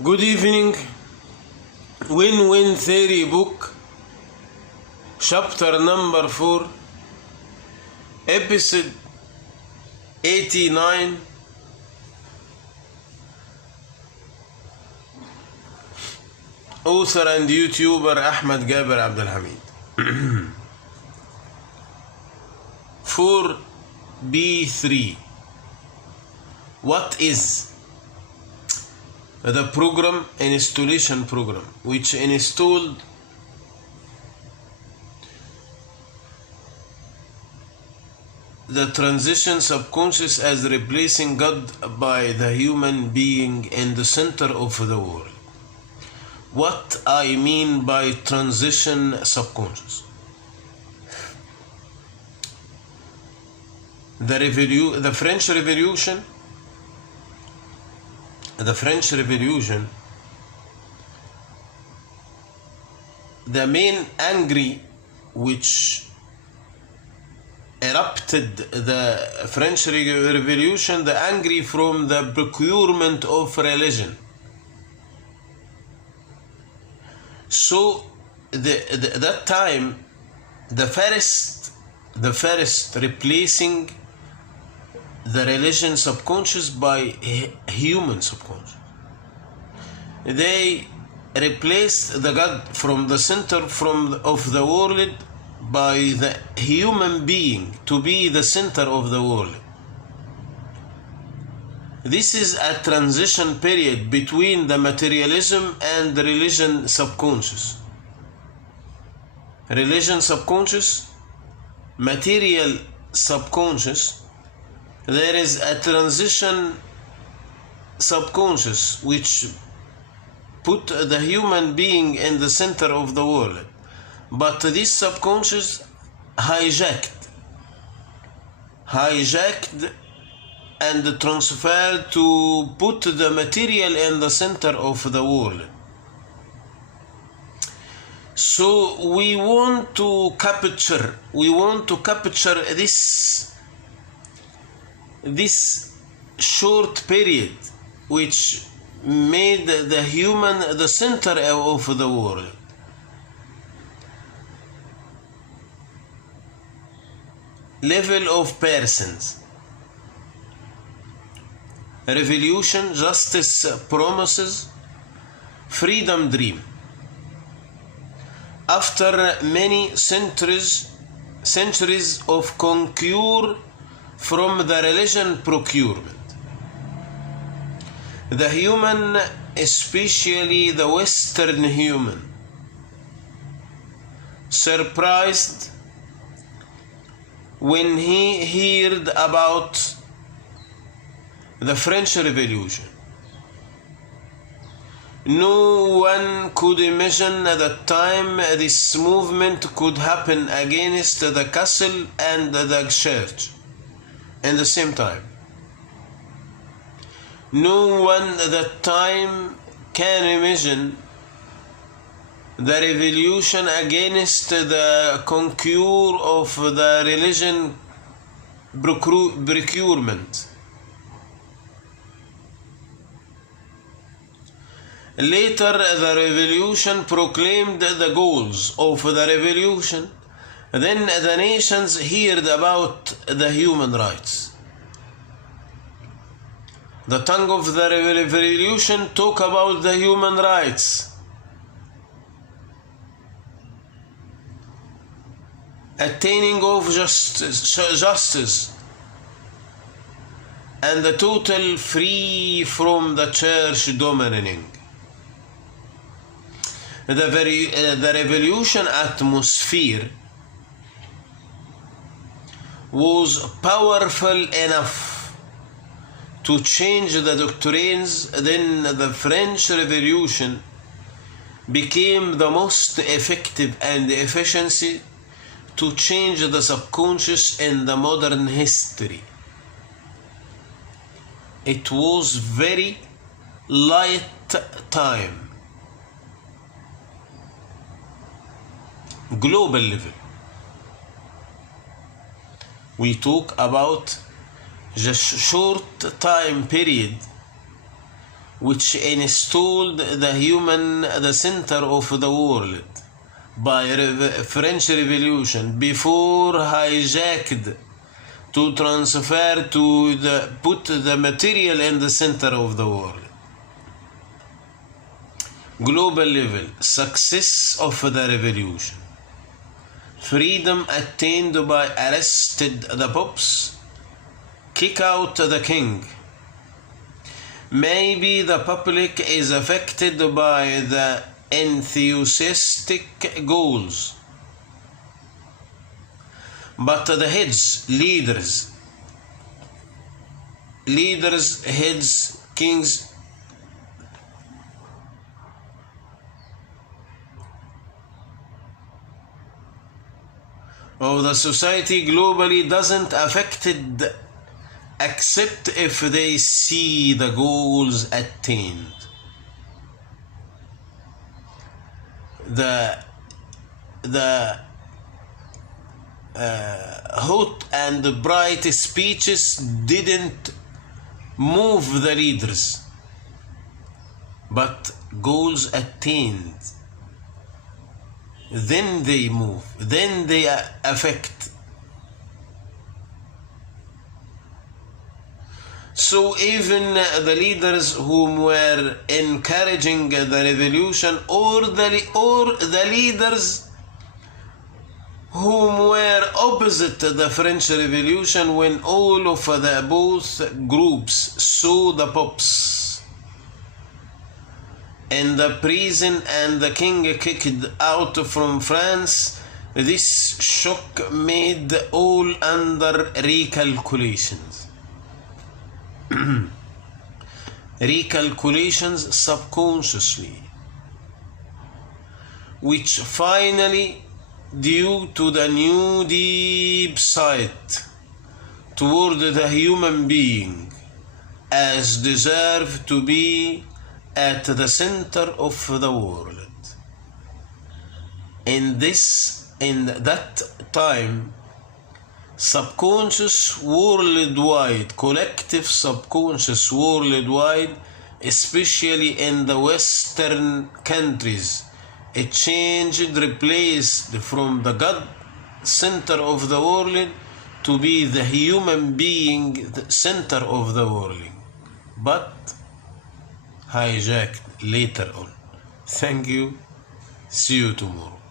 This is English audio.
Good evening. Win-Win Theory book, chapter number 4, episode 89. Author and YouTuber Ahmed Gaber Abdul Hamid. 4B3. What is the program installation program which installed the transition subconscious as replacing God by the human being in the center of the world? What I mean by transition subconscious? The French Revolution, the main angry which erupted the French Revolution, the angry from the procurement of religion. So that time, the first replacing the religion subconscious by human subconscious. They replaced the God from the center of the world by the human being to be the center of the world. This is a transition period between the materialism and the religion subconscious. Religion subconscious, material subconscious. There is a transition subconscious which put the human being in the center of the world. But this subconscious hijacked and transferred to put the material in the center of the world. So we want to capture this short period which made the human the center of the world. Level of persons. Revolution, justice, promises, freedom dream. After many centuries of conquer from the religion procurement, the human, especially the Western human, surprised when he heard about the French Revolution. No one could imagine at that time this movement could happen against the castle and the church at the same time. No one at that time can imagine the revolution against the conquer of the religion procurement. Later, the revolution proclaimed the goals of the revolution. Then the nations heard about the human rights. The tongue of the revolution talk about the human rights. Attaining of justice and the total free from the church dominating. The revolution atmosphere was powerful enough to change the doctrines. Then the French Revolution became the most effective and efficiency to change the subconscious in the modern history. It was very light time. Global level. We talk about the short time period which installed the human the center of the world by French Revolution before hijacked to transfer to put the material in the center of the world. Global level, success of the revolution. Freedom attained by arrested the popes, kick out the king. Maybe the public is affected by the enthusiastic goals, but the heads, leaders, heads, kings, of the society globally doesn't affect it except if they see the goals attained. The hot and bright speeches didn't move the leaders, but goals attained. Then they move, then they affect. So even the leaders whom were encouraging the revolution, or the leaders whom were opposite the French Revolution, when all of the both groups saw the popes in the prison and the king kicked out from France, this shock made all under recalculations. Recalculations subconsciously, which finally, due to the new deep sight toward the human being as deserve to be at the center of the world. In that time, subconscious worldwide, collective subconscious worldwide, especially in the Western countries, it changed, replaced from the God center of the world to be the human being the center of the world, but hijacked later on. Thank you. See you tomorrow.